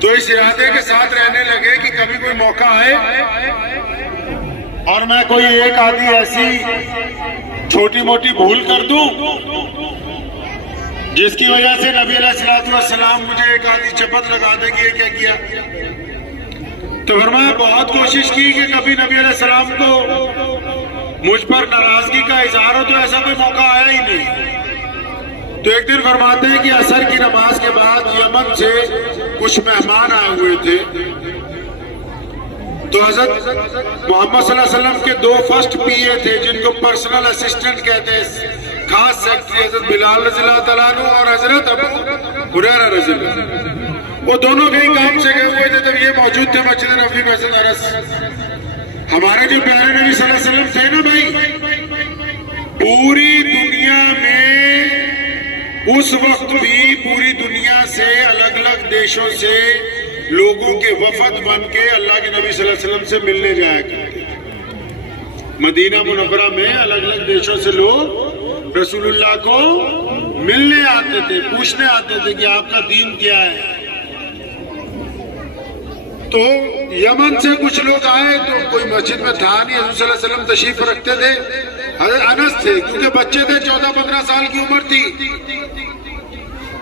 تو اس ارادے کے ساتھ رہنے لگے کہ کبھی کوئی موقع آئے اور میں کوئی ایک آدھی ایسی چھوٹی موٹی بھول کر دوں جس کی وجہ سے نبی علیہ السلام مجھے ایک آدھی چپت لگا دے کہ یہ کیا کیا. تو فرمایا بہت کوشش کی کہ کبھی نبی علیہ السلام کو مجھ پر ناراضگی کا اظہار ہو، تو ایسا کوئی موقع آیا ہی نہیں. تو ایک دن فرماتے ہیں کہ عصر کی نماز کے بعد یمن سے کچھ مہمان آئے ہوئے تھے. تو حضرت محمد صلی اللہ علیہ وسلم کے 2 فرسٹ پی اے تھے جن کو پرسنل اسسٹنٹ کہتے ہیں، خاص سیکرٹری، حضرت بلال رضی اللہ تعالیٰ عنہ اور حضرت ابو ہریرہ رضی اللہ. وہ دونوں کہیں کام سے گئے ہوئے تھے، تب یہ موجود تھے مسجد نبوی میں. ہمارے جو پیارے نبی صلی اللہ علیہ وسلم تھے نا بھائی، پوری دنیا میں اس وقت بھی پوری دنیا سے الگ الگ دیشوں سے لوگوں کے وفد بن کے اللہ کے نبی صلی اللہ علیہ وسلم سے ملنے جایا کرتے. مدینہ منورہ میں الگ الگ دیشوں سے لوگ رسول اللہ کو ملنے آتے تھے، پوچھنے آتے تھے کہ آپ کا دین کیا ہے. تو یمن سے کچھ لوگ آئے تو کوئی مسجد میں تھا نہیں، حضور صلی اللہ علیہ وسلم تشریف رکھتے تھے. حضرت انس تھے کیونکہ بچے تھے، 14-15 سال کی عمر تھی.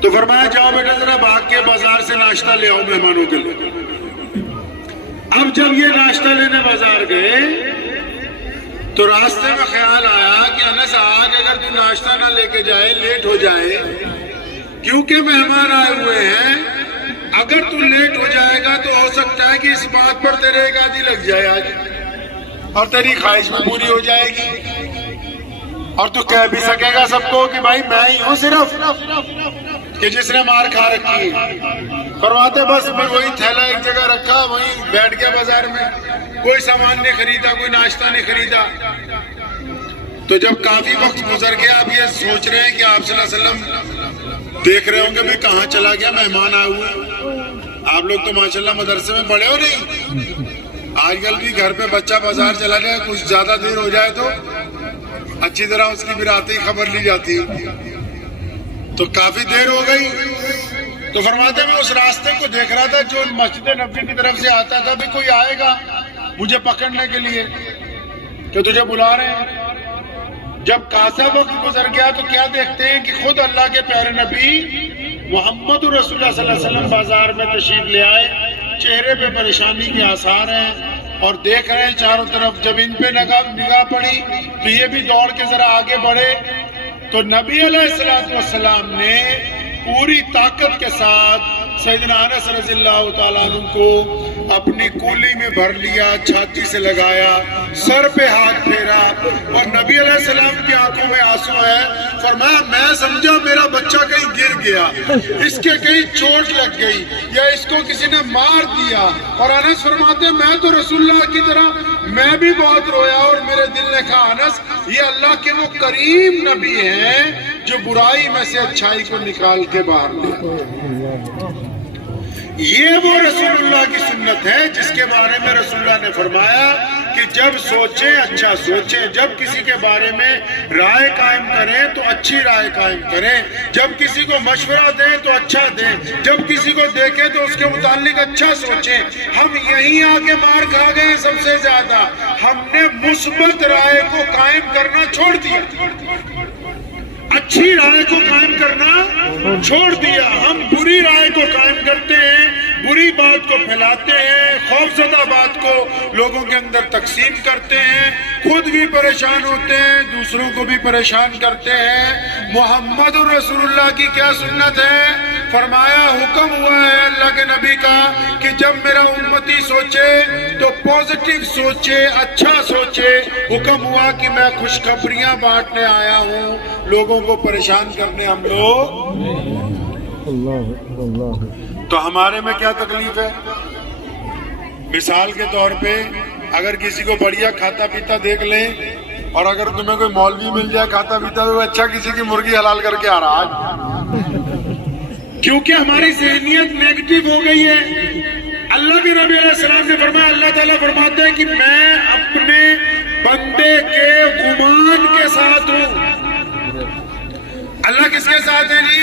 تو فرمایا جاؤ بیٹا ذرا بھاگ کے بازار سے ناشتہ لے آؤ مہمانوں کے لیے. اب جب یہ ناشتہ لینے بازار گئے تو راستے میں خیال آیا کہ انس آج اگر تو ناشتہ نہ لے کے جائے لیٹ ہو جائے، کیونکہ مہمان آئے ہوئے ہیں، اگر تو لیٹ ہو جائے گا تو ہو سکتا ہے کہ اس بات پر تیرے ایک آدھی لگ جائے آج، اور تیری خواہش میں پوری ہو جائے گی، اور تو کہہ بھی سکے گا سب کو کہ بھائی میں ہی ہوں صرف کہ جس نے مار کھا رکھی ہے. فرماتے بس میں وہی تھیلا ایک جگہ رکھا، وہیں بیٹھ گیا بازار میں، کوئی سامان نہیں خریدا، کوئی ناشتہ نہیں خریدا. تو جب کافی وقت گزر گیا، اب یہ سوچ رہے ہیں کہ آپ صلی اللہ علیہ وسلم دیکھ رہے ہوں گے بھی کہاں چلا گیا، مہمان آئے ہوئے. آپ لوگ تو ماشاءاللہ مدرسے میں پڑھے ہو نہیں، آج کل بھی گھر پہ بچہ بازار چلا جائے کچھ زیادہ دیر ہو جائے تو اچھی طرح اس کی براتے ہی خبر لی جاتی ہے. تو کافی دیر ہو گئی. تو فرماتے میں اس راستے کو دیکھ رہا تھا جو مسجد نبوی کی طرف سے آتا تھا، بھی کوئی آئے گا مجھے پکڑنے کے لیے کہ تجھے بلا رہے ہیں. جب کاسا وقت گزر گیا تو کیا دیکھتے ہیں کہ خود اللہ کے پیارے نبی محمد رسول اللہ صلی اللہ علیہ وسلم بازار میں تشریف لے آئے. چہرے پہ پریشانی کے آثار ہیں اور دیکھ رہے ہیں چاروں طرف. جب ان پہ نگاہ پڑی تو یہ بھی دوڑ کے ذرا آگے بڑھے. تو نبی علیہ السلام نے پوری طاقت کے ساتھ سیدنا انس رضی اللہ تعالیٰ عنہ کو اپنی کولی میں بھر لیا، چھاتی سے لگایا، سر پہ ہاتھ پھیرا، اور نبی علیہ السلام کی آنکھوں میں آنسو ہے. فرمایا میں سمجھا میرا بچہ کہیں گر گیا، اس کے کہیں چوٹ لگ گئی یا اس کو کسی نے مار دیا. اور انس فرماتے میں تو رسول اللہ کی طرح میں بھی بہت رویا، اور میرے دل نے کہا انس یہ اللہ کے وہ کریم نبی ہیں جو برائی میں سے اچھائی کو نکال کے باہر لے. یہ وہ رسول اللہ کی سنت ہے جس کے بارے میں رسول اللہ نے فرمایا کہ جب سوچیں اچھا سوچیں، جب کسی کے بارے میں رائے قائم کریں تو اچھی رائے قائم کریں، جب کسی کو مشورہ دیں تو اچھا دیں، جب کسی کو دیکھیں تو اس کے متعلق اچھا سوچیں. ہم یہیں آگے مار کھا گئے ہیں سب سے زیادہ. ہم نے مثبت رائے کو قائم کرنا چھوڑ دیا، اچھی رائے کو قائم کرنا چھوڑ دیا. ہم بری رائے کو قائم کرتے ہیں، بری بات کو پھیلاتے ہیں، خوفزدہ بات کو لوگوں کے اندر تقسیم کرتے ہیں، خود بھی پریشان ہوتے ہیں، دوسروں کو بھی پریشان کرتے ہیں. محمد رسول اللہ کی کیا سنت ہے؟ فرمایا حکم ہوا ہے اللہ کے نبی کا کہ جب میرا امتی سوچے تو پازیٹیو سوچے، اچھا سوچے. حکم ہوا کہ میں خوشخبریاں بانٹنے آیا ہوں، لوگوں کو پریشان کرنے ہم لوگ. تو ہمارے میں کیا تکلیف ہے؟ مثال کے طور پہ اگر کسی کو بڑھیا کھاتا پیتا دیکھ لیں، اور اگر تمہیں کوئی مولوی مل جائے کھاتا پیتا تو اچھا کسی کی مرغی حلال کر کے آ رہا ہے، کیونکہ ہماری ذہنیت نیگیٹو ہو گئی ہے. اللہ کے نبی علیہ السلام نے فرمایا، اللہ تعالیٰ فرماتے ہیں کہ میں اپنے بندے کے گمان کے ساتھ ہوں. اللہ کس کے ساتھ ہے جی؟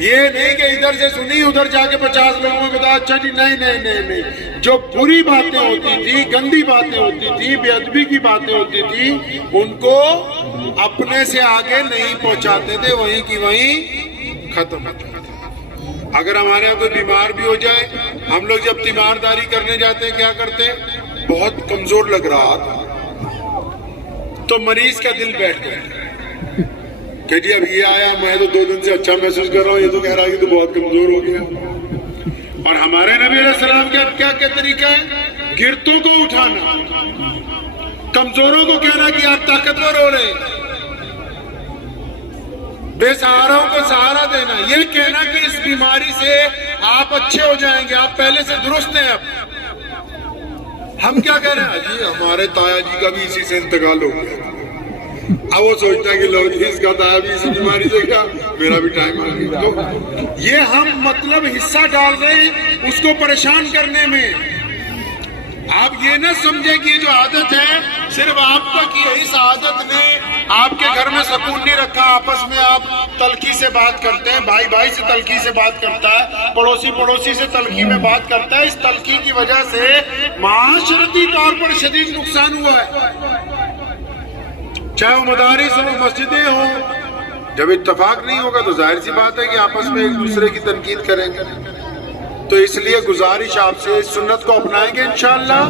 یہ نہیں کہ ادھر سے سنی ادھر جا کے 50 لوگوں میں بتا اچھا جی نہیں. جو بری باتیں ہوتی تھی، گندی باتیں ہوتی تھی، بے ادبی کی باتیں ہوتی تھی، ان کو اپنے سے آگے نہیں پہنچاتے تھے، وہیں کی وہیں ختم ہوتے تھے. اگر ہمارے یہاں کوئی بیمار بھی ہو جائے، ہم لوگ جب تیمارداری کرنے جاتے ہیں کیا کرتے ہیں؟ بہت کمزور لگ رہا تھا تو مریض کا دل بیٹھ گیا کہ جی اب یہ آیا، میں تو 2 دن سے اچھا محسوس کر رہا ہوں، یہ تو کہہ رہا ہے کہ تو بہت کمزور ہو گیا. اور ہمارے نبی علیہ السلام کا کیا طریقہ ہے؟ گرتوں کو اٹھانا، کمزوروں کو کہنا کہ آپ طاقتور ہو رہے، بے سہاراؤں کو سہارا دینا، یہ کہنا کہ اس بیماری سے آپ اچھے ہو جائیں گے، آپ پہلے سے درست ہیں. اب ہم کیا کہہ رہے ہیں؟ جی ہمارے تایا جی کا بھی اسی سے انتقال ہو گیا. اب وہ سوچتا ہے کہ لوگ اس کا تایا بھی اسی بیماری سے کیا، میرا بھی ٹائم آ گیا. تو یہ ہم مطلب حصہ ڈال رہے ہیں اس کو پریشان کرنے میں. آپ یہ نہ سمجھیں کہ یہ جو عادت ہے صرف آپ تک ہی ہے، اس عادت نے آپ کے گھر میں سکون نہیں رکھا. آپس میں آپ تلخی سے بات کرتے ہیں، بھائی بھائی سے تلخی سے بات کرتا ہے، پڑوسی پڑوسی سے تلخی میں بات کرتا ہے. اس تلخی کی وجہ سے معاشرتی طور پر شدید نقصان ہوا ہے، چاہے وہ مدارس ہوں، مسجدیں ہوں. جب اتفاق نہیں ہوگا تو ظاہر سی بات ہے کہ آپس میں ایک دوسرے کی تنقید کریں گے. تو اس لیے گزارش آپ سے اس سنت کو اپنائیں گے انشاءاللہ.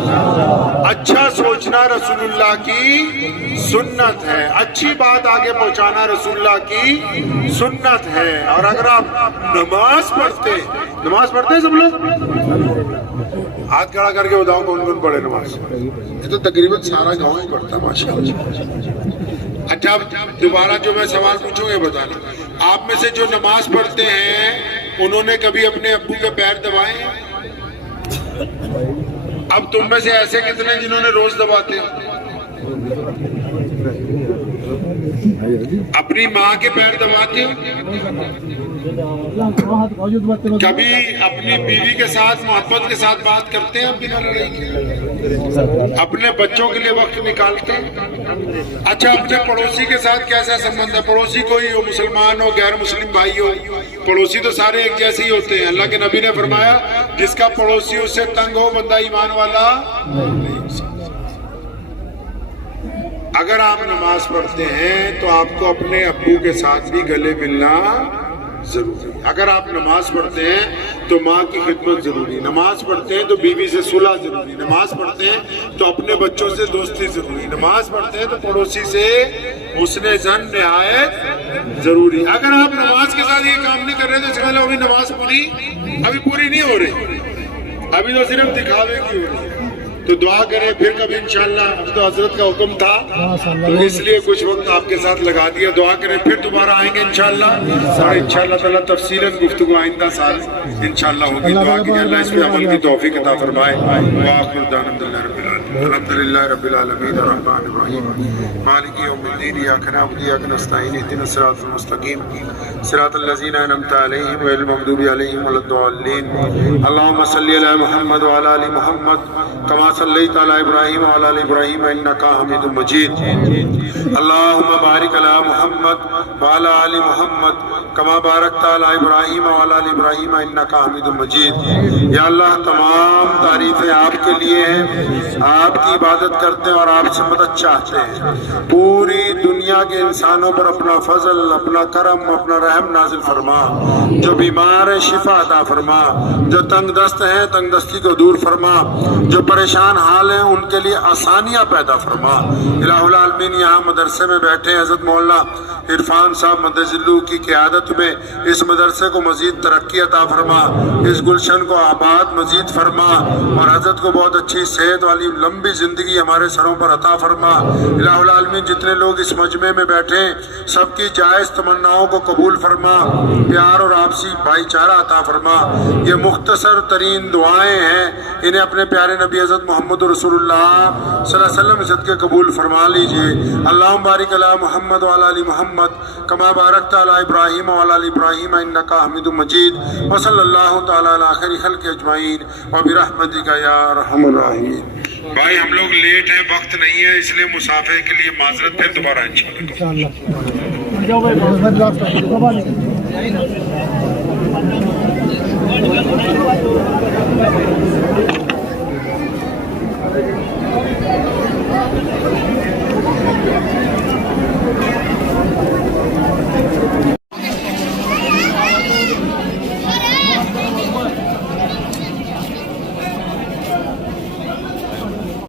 اچھا سوچنا رسول اللہ کی سنت ہے، اچھی بات آگے پہنچانا رسول اللہ کی سنت ہے. اور اگر آپ نماز پڑھتے ہیں سب لوگ ہاتھ کھڑا کر کے بتاؤ کون کون پڑھے نماز؟ یہ تو تقریباً سارا گاؤں ہی پڑھتا ہے ماشاءاللہ. اچھا اب دوبارہ جو میں سوال پوچھوں گا بتانا، آپ میں سے جو نماز پڑھتے ہیں انہوں نے کبھی اپنے ابو کے پیر دبائے ہیں؟ اب تم میں سے ایسے کتنے جنہوں نے روز دباتے ہیں؟ اپنی ماں کے پیر دباتے ہو؟ کبھی اپنی بیوی کے ساتھ محبت کے ساتھ بات کرتے ہیں بنا لڑائی کے؟ اپنے بچوں کے لیے وقت نکالتے ہیں؟ اچھا اپنے پڑوسی کے ساتھ کیسا سمبند ہے؟ پڑوسی کوئی ہو، مسلمان ہو، غیر مسلم بھائی ہو، پڑوسی تو سارے ایک جیسے ہی ہوتے ہیں. اللہ کے نبی نے فرمایا جس کا پڑوسی اس سے تنگ ہو بندہ ایمان والا. اگر آپ نماز پڑھتے ہیں تو آپ کو اپنے ابو کے ساتھ بھی گلے ملنا ضروری. اگر آپ نماز پڑھتے ہیں تو ماں کی خدمت ضروری، نماز پڑھتے ہیں تو بیوی سے صلح ضروری، نماز پڑھتے ہیں تو اپنے بچوں سے دوستی ضروری، نماز پڑھتے ہیں تو پڑوسی سے حسن ظن نہایت ضروری. اگر آپ نماز کے ساتھ یہ کام نہیں کر رہے تو اس ابھی نماز ابھی پوری نہیں ہو رہی، ابھی تو صرف دکھاوے کی ہو رہی ہے. تو دعا کریں پھر کبھی انشاءاللہ. اب تو حضرت کا حکم تھا تو اس لیے کچھ وقت آپ کے ساتھ لگا دیا. دعا کریں پھر دوبارہ آئیں گے انشاءاللہ، اور انشاءاللہ تعالیٰ تفصیلاً گفتگو آئندہ سال انشاءاللہ ہوگی. دعا کی اللہ اس پہ عمل کی توفیق عطا فرمائے. وآخر دعوانا الحمدللہ رب العالمین الرحمن الرحیم مالک یوم الدین ایاک نعبد وایاک نستعین اهدنا الصراط المستقیم صراط الذین انعمت علیہم غیر المغضوب علیہم ولا الضالین. اللهم صل علی محمد وعلی آل محمد کما صلیت علی ابراہیم وعلی آل ابراہیم انک حمید مجید. اللهم بارک علی محمد وعلی آل محمد کما بارکت علی ابراہیم وعلی آل ابراہیم انک حمید مجید. یا اللہ تمام تعریفیں آپ کے لیے ہیں، آپ کی عبادت کرتے ہیں اور آپ سے مدد چاہتے ہیں. پوری دنیا کے انسانوں پر اپنا فضل، اپنا کرم، اپنا رحم نازل فرما. جو بیمار ہیں شفا عطا فرما، جو تنگ دست ہیں تنگ دستی کو دور فرما، جو پریشان حال ہیں ان کے لیے آسانیاں پیدا فرما. الہ العالمین یہاں مدرسے میں بیٹھے حضرت مولانا عرفان صاحب مدذلو کی قیادت میں اس مدرسے کو مزید ترقی عطا فرما، اس گلشن کو آباد مزید فرما، اور حضرت کو بہت اچھی صحت والی لمبی زندگی ہمارے سروں پر عطا فرما. الہ العالمین جتنے لوگ اس مجمع میں بیٹھے سب کی جائز تمناؤں کو قبول فرما، پیار اور آپسی بھائی چارہ عطا فرما. یہ مختصر ترین دعائیں ہیں، انہیں اپنے پیارے نبی حضرت محمد رسول اللہ صلی اللہ علیہ وسلم صدقے قبول فرما لیجئے. اللہم بارک علی محمد وعلی آل محمد کما بارکت علی ابراہیم وعلی آل ابراہیم انک حمید مجید. وصلی اللہ تعالی علی خیر خلق اجمعین وبرحمتک یا ارحم الراحمین. بھائی ہم لوگ لیٹ ہیں، وقت نہیں ہے، اس لیے مسافر کے لیے معذرت. پھر دوبارہ انشاءاللہ.